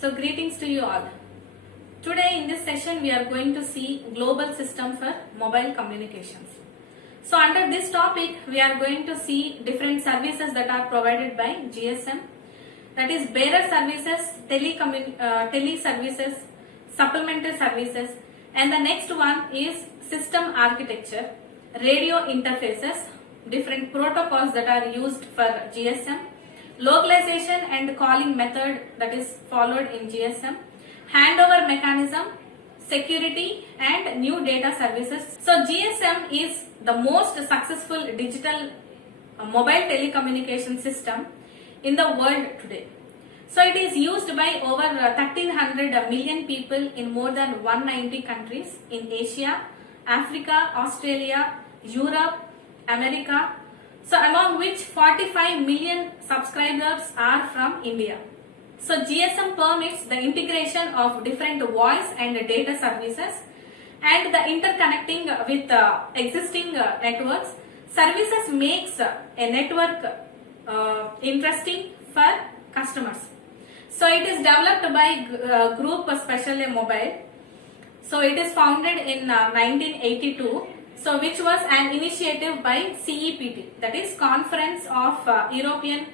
So greetings to you all. Today in this session we are going to see global system for mobile communications. So under this topic we are going to see different services that are provided by GSM, that is bearer services, tele services, supplementary services, and the next one is system architecture, radio interfaces, different protocols that are used for GSM, localization and calling method that is followed in GSM, handover mechanism, security and new data services. So GSM is the most successful digital mobile telecommunication system in the world today. So it is used by over 1300 million people in more than 190 countries in Asia, Africa, Australia, Europe, America. So among which 45 million subscribers are from India. So GSM permits the integration of different voice and data services and the interconnecting with existing networks. Services makes a network interesting for customers. So it is developed by Group Speciale Mobile. So it is founded in 1982. So which was an initiative by CEPT, that is Conference of European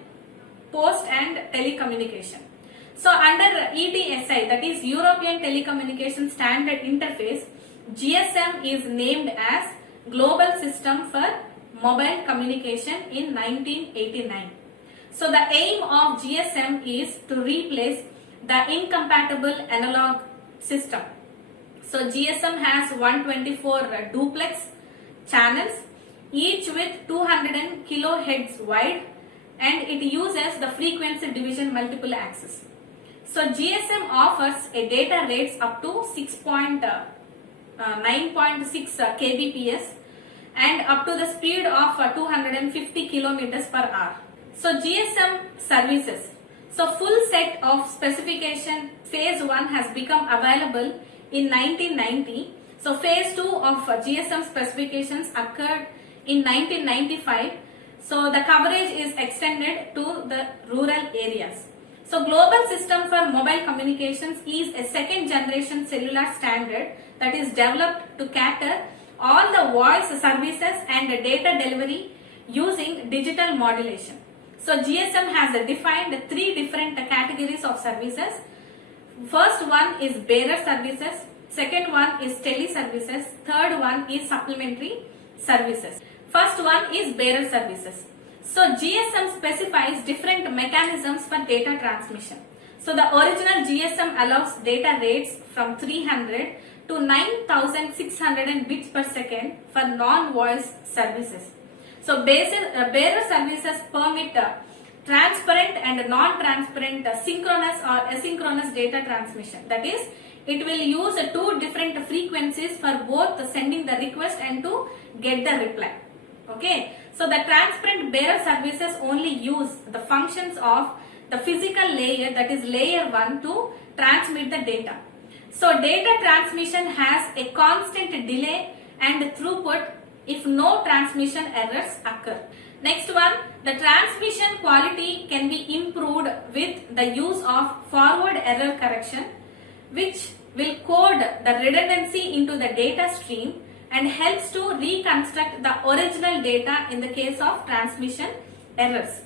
Post and Telecommunication. So under ETSI, that is European Telecommunication Standard Interface, GSM is named as Global System for Mobile Communication in 1989. So the aim of GSM is to replace the incompatible analog system. So GSM has 124 duplex channels, each with 200 kilohertz wide, and it uses the frequency division multiple access. So GSM offers a data rates up to 9.6 kbps and up to the speed of 250 kilometers per hour. So GSM services. So full set of specification phase 1 has become available in 1990. So phase 2 of GSM specifications occurred in 1995. So the coverage is extended to the rural areas. So global system for mobile communications is a second generation cellular standard that is developed to cater all the voice services and data delivery using digital modulation. So GSM has defined 3 different categories of services. First one is bearer services, second one is tele services, third one is supplementary services. First one is bearer services. So GSM specifies different mechanisms for data transmission. So the original GSM allows data rates from 300 to 9600 bits per second for non-voice services. So bearer services permit transparent and non-transparent synchronous or asynchronous data transmission. That is, it will use 2 different frequencies for both sending the request and to get the reply. Okay. So the transparent bearer services only use the functions of the physical layer, that is layer 1, to transmit the data. So data transmission has a constant delay and throughput if no transmission errors occur. Next one, the transmission quality can be improved with the use of forward error correction, which will code the redundancy into the data stream and helps to reconstruct the original data in the case of transmission errors.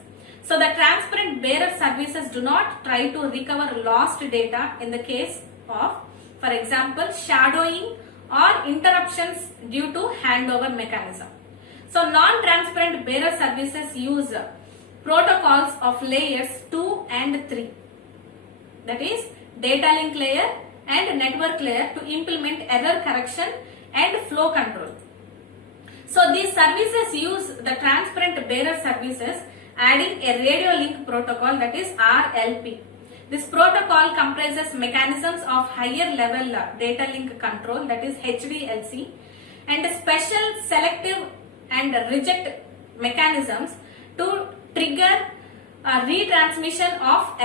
So the transparent bearer services do not try to recover lost data in the case of, for example, shadowing or interruptions due to handover mechanism. So non-transparent bearer services use protocols of layers 2 and 3, that is data link layer and network layer, to implement error correction and flow control. So these services use the transparent bearer services adding a radio link protocol, that is RLP. This protocol comprises mechanisms of higher level data link control, that is HDLC, and special selective and reject mechanisms to trigger retransmission of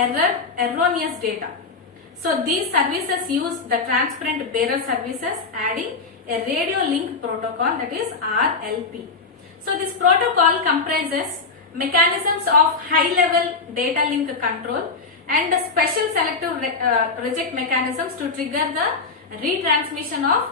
erroneous data. So these services use the transparent bearer services adding a radio link protocol, that is RLP. So this protocol comprises mechanisms of high level data link control and special selective reject mechanisms to trigger the retransmission of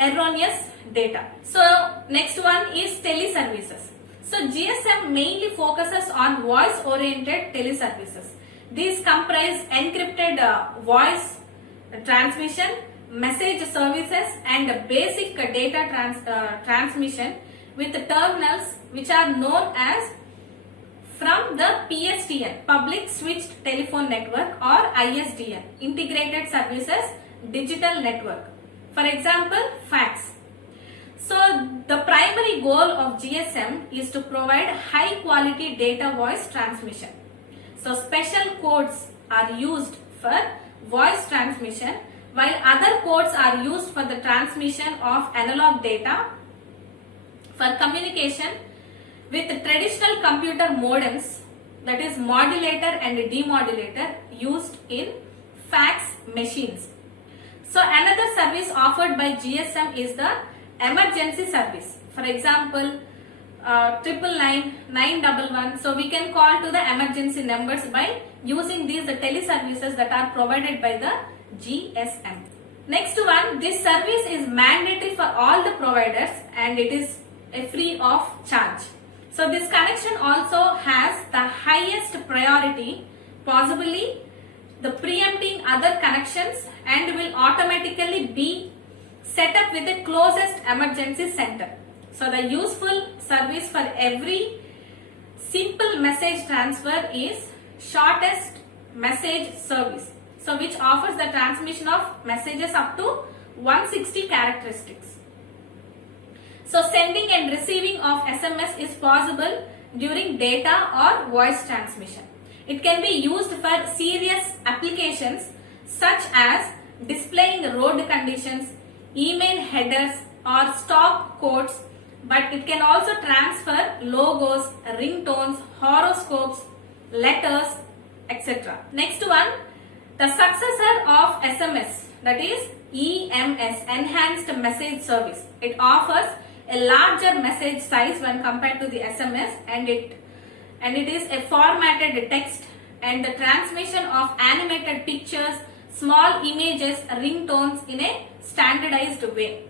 erroneous data. So next one is teleservices. So GSM mainly focuses on voice oriented teleservices. These comprise encrypted voice transmission, message services and basic data transmission with terminals which are known as from the PSTN, Public Switched Telephone Network, or ISDN, Integrated Services Digital Network. For example, fax. So the primary goal of GSM is to provide high quality data voice transmission. So special codes are used for voice transmission while other codes are used for the transmission of analog data for communication with traditional computer modems, that is modulator and demodulator, used in fax machines. So another service offered by GSM is the emergency service. For example, 999 911. So we can call to the emergency numbers by using these teleservices that are provided by the GSM. Next one, this service is mandatory for all the providers and it is free of charge. So this connection also has the highest priority, possibly the preempting other connections, and will automatically be set up with the closest emergency center. So the useful service for every simple message transfer is shortest message service. So which offers the transmission of messages up to 160 characteristics. So sending and receiving of SMS is possible during data or voice transmission. It can be used for serious applications such as displaying road conditions, email headers or stock codes, but it can also transfer logos, ringtones, horoscopes, letters, etc. Next one, the successor of SMS, that is EMS, Enhanced Message Service. It offers a larger message size when compared to the SMS, and it is a formatted text and the transmission of animated pictures, small images, ringtones in a standardized way.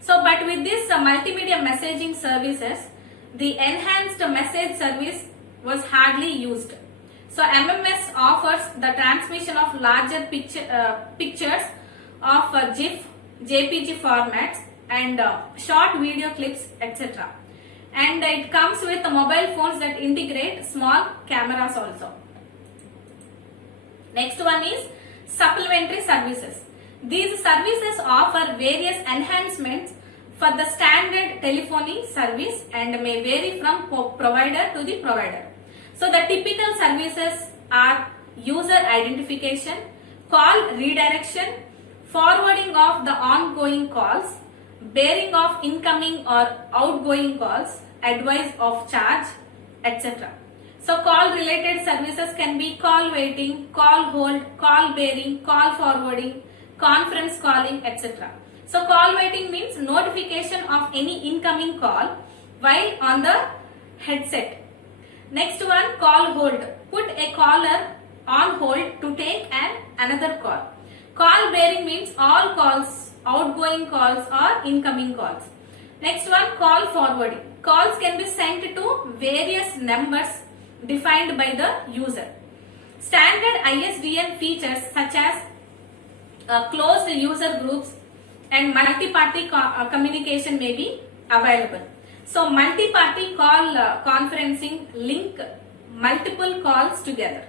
So but with this multimedia messaging services, the enhanced message service was hardly used. So MMS offers the transmission of larger pictures of GIF, JPG formats and short video clips, etc. And it comes with the mobile phones that integrate small cameras also. Next one is supplementary services. These services offer various enhancements for the standard telephony service and may vary from provider to the provider. So the typical services are user identification, call redirection, forwarding of the ongoing calls, bearing of incoming or outgoing calls, advice of charge, etc. So call related services can be call waiting, call hold, call bearing, call forwarding, conference calling, etc. So call waiting means notification of any incoming call while on the headset. Next one, call hold. Put a caller on hold to take another call. Call bearing means all calls, outgoing calls or incoming calls. Next one, call forwarding. Calls can be sent to various numbers defined by the user. Standard ISDN features such as closed user groups and multi-party communication may be available. So multi-party call conferencing link multiple calls together.